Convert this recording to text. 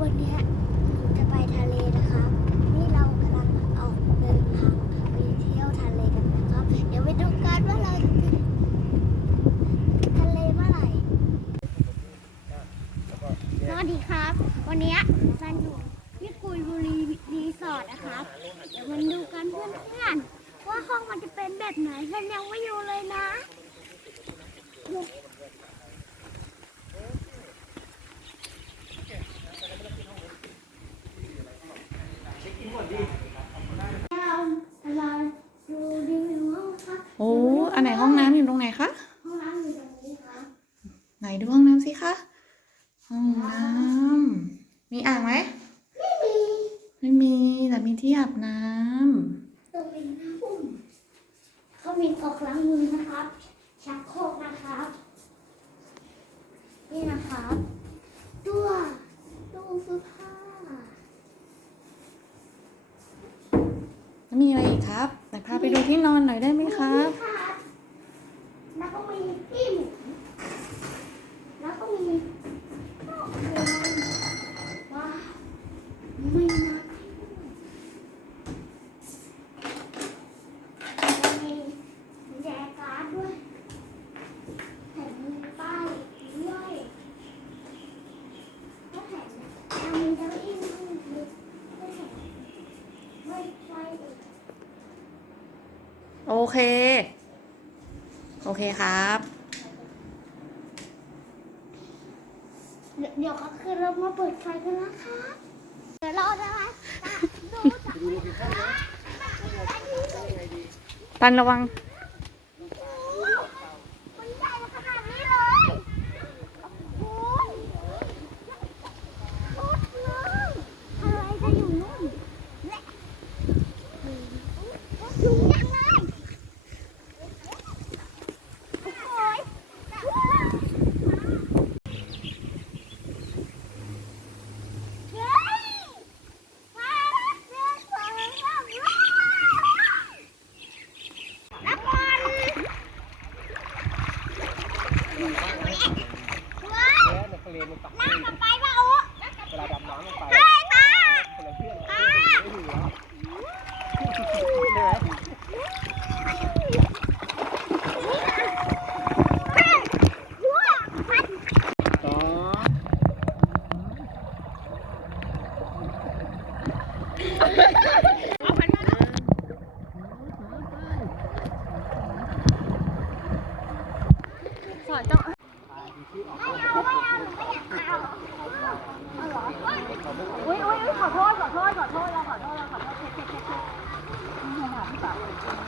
วันนี้หนูจะไปทะเลนะครับ นี่เรากำลังออกเดินทางไปเที่ยวทะเลกันนะครับ เดี๋ยวไปดูกันว่าเราจะถึงทะเลเมื่อไหร่ สวัสดีครับ วันนี้ยเราอยู่ที่กุยบุรีรีสอร์ทนะครับ เดี๋ยวมันดูกันเพื่อนๆว่าห้องมันจะเป็นแบบไหนฉันยังไม่อยู่เลยนะ เราเราดูรีวิวห้องครับ โอ้อันไหนห้องน้ำอยู่ตรงไหนคะ ห้องน้ำอยู่ตรงนี้ครับไหนดูห้องน้ำสิคะ ห้องน้ำมีอ่างไหม ไม่มีไม่มีแต่มีที่อาบน้ตรงนี้นะอุ้มเขามีกอกล้างมือนะครับ ชักโครกนะครับ นี่นะครับตัวตู้เสื้อผ้าำแล้วมีอะไรอีกครับไหนพาไปดูที่นอนหน่อยได้ไหมครับ นี่ครับ แล้วก็มีที่หมุนแล้วก็มีครอบครัวว้าไม่น่าแล้วมีแการ์ดด้แถมมีป้ายด้วยแล้วแถมยังมีเก้าอี้นั่งด้วยไม่ไฟอีกโอเค โอเคครับเดี๋ยวเดี๋ยวก็คือเรามาเปิดไฟกันนะคะเดี๋ยวเราจะมาดูจากดูปันระวัง มันใหญ่ขนาดนี้เลยโอ้ยโคตรเลยอะไรจะอยู่นู่นและยุงยังไงโอ้ยเฮ้ยมาแล้วเดินสวนแล้วนักบอลว้าวในทะเลมันตักนั่งกับไปป่ะโอ้เวลาดำน้ำลงไปใช่ค่ะคนละเพื่อนอ่าไม่อยู่แล้วใช่ไหมว้าวมันต่อไม่เอาไม่เอาไม่อยากเอาเอาเหรออุ้ยอุ้ยขอ โทษขอโทษขอโทษเราขอโทษเราขอโทษเช็คเช็คเช็คเช็ด